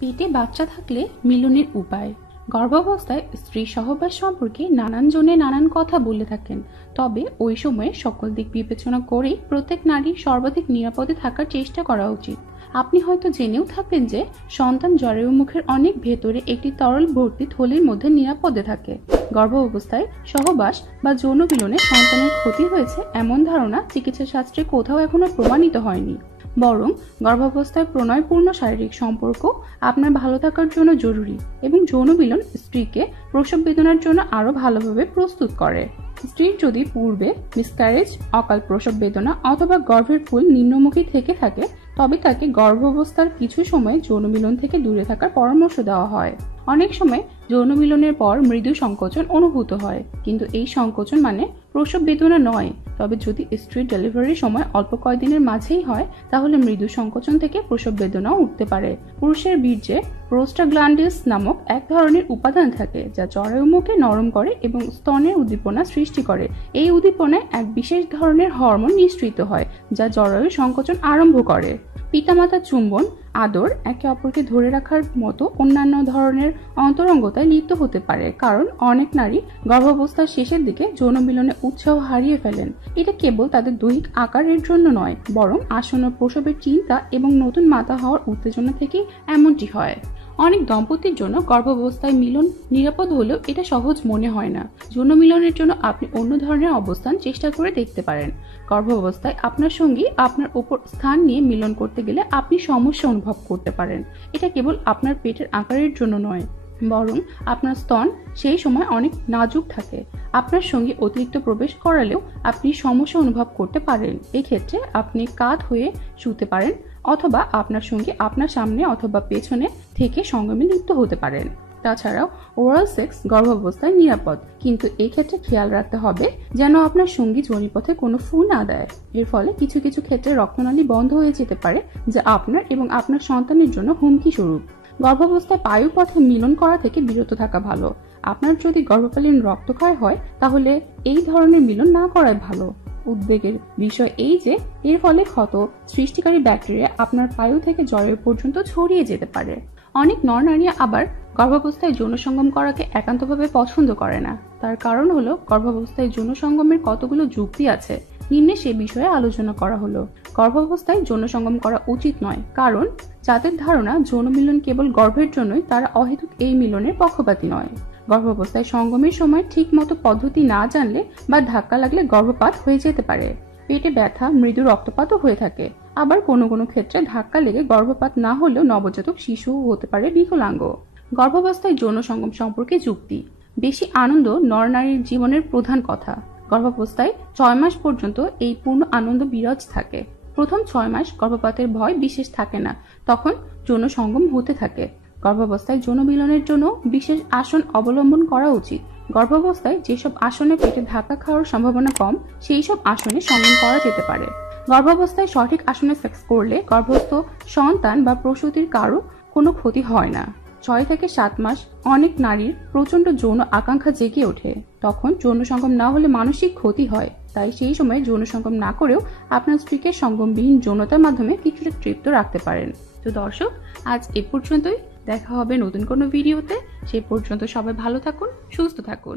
পেটে বাচ্চা থাকলে মিলনের উপায়। গর্ভাবস্থায় স্ত্রী সহবাস সম্পর্কে নানান জনে নানান কথা বলে থাকেন, তবে ওই সময়ে সকল দিক বিবেচনা করেই প্রত্যেক নারীর সর্বাধিক নিরাপদে থাকার চেষ্টা করা উচিত। আপনি হয়তো জেনেও থাকবেন যে সন্তান জরায়ু মুখের অনেক ভেতরে একটি তরল ভর্তি থলির মধ্যে নিরাপদে থাকে। গর্ভ অবস্থায় সহবাস বা যৌন মিলনে সন্তানের ক্ষতি হয়েছে এমন ধারণা চিকিৎসা শাস্ত্রে কোথাও এখনো প্রমাণিত হয়নি, বরং গর্ভাবস্থায় প্রণয়পূর্ণ শারীরিক সম্পর্ক আপনার ভালো থাকার জন্য জরুরি এবং যৌন মিলন স্ত্রীকে প্রসব বেদনার জন্য আরো ভালোভাবে প্রস্তুত করে। স্ত্রীর যদি পূর্বে মিসক্যারেজ, অকাল প্রসব বেদনা অথবা গর্ভের ফুল নিম্নমুখী থেকে থাকে, তবে তাকে গর্ভাবস্থার কিছু সময় যৌন মিলন থেকে দূরে থাকার পরামর্শ দেওয়া হয়। অনেক সময় যৌন মিলনের পর মৃদু সংকোচন অনুভূত হয়, কিন্তু এই সংকোচন মানে প্রসব বেদনা নয়। তবে যদি স্ত্রীর ডেলিভারির সময় অল্প কয়েকদিনের মাঝেই হয়, তাহলে মৃদু সংকোচন থেকে প্রসব বেদনাও উঠতে পারে। পুরুষের বীর্যে প্রোস্টাগ্ল্যান্ডিনস নামক এক ধরনের উপাদান থাকে যা জরায়ুমুখে নরম করে এবং স্তনের উদ্দীপনা সৃষ্টি করে। এই উদ্দীপনায় এক বিশেষ ধরনের হরমোন নিঃসৃত হয় যা জরায়ু সংকোচন আরম্ভ করে। পিতামাতার চুম্বন, আদর, একে অপরকে ধরে রাখার মতো অন্যান্য ধরনের অন্তরঙ্গতায় লিপ্ত হতে পারে, কারণ অনেক নারী গর্ভাবস্থার শেষের দিকে যৌন মিলনে উৎসাহ হারিয়ে ফেলেন। এটা কেবল তাদের দৈহিক আকারের জন্য নয়, বরং আসন্ন প্রসবের চিন্তা এবং নতুন মাতা হওয়ার উত্তেজনা থেকেই এমনটি হয়। অনেক দম্পতির জন্য গর্ভাবস্থায় মিলন নিরাপদ হলেও এটা সহজ মনে হয় না। যৌন মিলনের জন্য আপনি অন্য ধরনের অবস্থান চেষ্টা করে দেখতে পারেন। গর্ভাবস্থায় আপনার সঙ্গী আপনার উপর স্থান নিয়ে মিলন করতে গেলে আপনি সমস্যা অনুভব করতে পারেন। এটা কেবল আপনার পেটের আকারের জন্য নয়, বরং আপনার স্তন সেই সময় অনেক নাজুক থাকে। আপনার সঙ্গে অতিরিক্ত প্রবেশ করালেও আপনি সমস্যা অনুভব করতে পারেন। এক্ষেত্রে আপনি কাত হয়ে শুতে পারেন অথবা আপনার সঙ্গে আপনার সামনে অথবা পেছনে থেকে সঙ্গমে লিপ্ত হতে পারেন। তাছাড়াও ওরাল সেক্স গর্ভাবস্থায় নিরাপদ, কিন্তু এই ক্ষেত্রে খেয়াল রাখতে হবে যেন আপনার সঙ্গী যোনিপথে কোনো ফু না দেয়। এর ফলে কিছু কিছু ক্ষেত্রে রক্তনালী বন্ধ হয়ে যেতে পারে, যা আপনার এবং আপনার সন্তানের জন্য হুমকি স্বরূপ। গর্ভাবস্থায় বায়ুপথে মিলন করা থেকে বিরত থাকা ভালো। আপনার যদি গর্ভকালীন রক্তক্ষয় হয়, তাহলে এই ধরনের মিলন না করাই ভালো। উদ্বেগের বিষয় এই যে এর ফলে ক্ষত সৃষ্টিকারী ব্যাকটেরিয়া আপনার পায়ু থেকে জরায়ু পর্যন্ত ছড়িয়ে যেতে পারে। অনেক নরনারী আবার গর্ভাবস্থায় যৌন সঙ্গম করাকে একান্তভাবে পছন্দ করে না। তার কারণ হলো গর্ভাবস্থায় যৌন সঙ্গমের কতগুলো যুক্তি আছে। নিম্নে সে বিষয়ে আলোচনা করা হলো। গর্ভাবস্থায় যৌন সঙ্গম করা উচিত নয়, কারণ যাদের ধারণা যৌন মিলন কেবল গর্ভের জন্যই, তারা অহেতুক এই মিলনের পক্ষপাতী নয়। গর্ভাবস্থায় সঙ্গমের সময় ঠিক মতো পদ্ধতি না জানলে বা ধাক্কা লাগলে গর্ভপাত হয়ে যেতে পারে। পেটে ব্যথা, মৃদু রক্তপাতও হয়ে থাকে। আবার কোনো কোনো ক্ষেত্রে ধাক্কা লেগে গর্ভপাত না হলেও নবজাতক শিশুও হতে পারে বিকলাঙ্গ। গর্ভাবস্থায় যৌন সঙ্গম সম্পর্কে যুক্তি। বেশি আনন্দ নরনারীর জীবনের প্রধান কথা। গর্ভাবস্থায় 6 মাস পর্যন্ত এই পূর্ণ আনন্দ বিরাজ থাকে। প্রথম 6 মাস গর্ভপাতের ভয় বিশেষ থাকে না, তখন যৌন সঙ্গম হতে থাকে। গর্ভাবস্থায় যৌন মিলনের জন্য বিশেষ আসন অবলম্বন করা উচিত। গর্ভাবস্থায় যেসব আসনে পেটে ধাক্কা খাওয়ার সম্ভাবনা কম, সেই সব আসনে সঙ্গম করা যেতে পারে। গর্ভাবস্থায় সঠিক আসনে সেক্স করলে গর্ভস্থ সন্তান বা প্রসূতির কারো কোনো ক্ষতি হয় না। 6 থেকে 7 মাস অনেক নারীর প্রচন্ড যৌন আকাঙ্ক্ষা জেগে ওঠে। তখন যৌন সঙ্গম না হলে মানসিক ক্ষতি হয়, তাই সেই সময় যৌন সঙ্গম না করেও আপনার স্ত্রীকে সঙ্গমবিহীন যৌনতার মাধ্যমে কিছুটা তৃপ্ত রাখতে পারেন। তো দর্শক, আজ এ পর্যন্তই। দেখা হবে নতুন কোনো ভিডিওতে। সে পর্যন্ত সবাই ভালো থাকুন, সুস্থ থাকুন।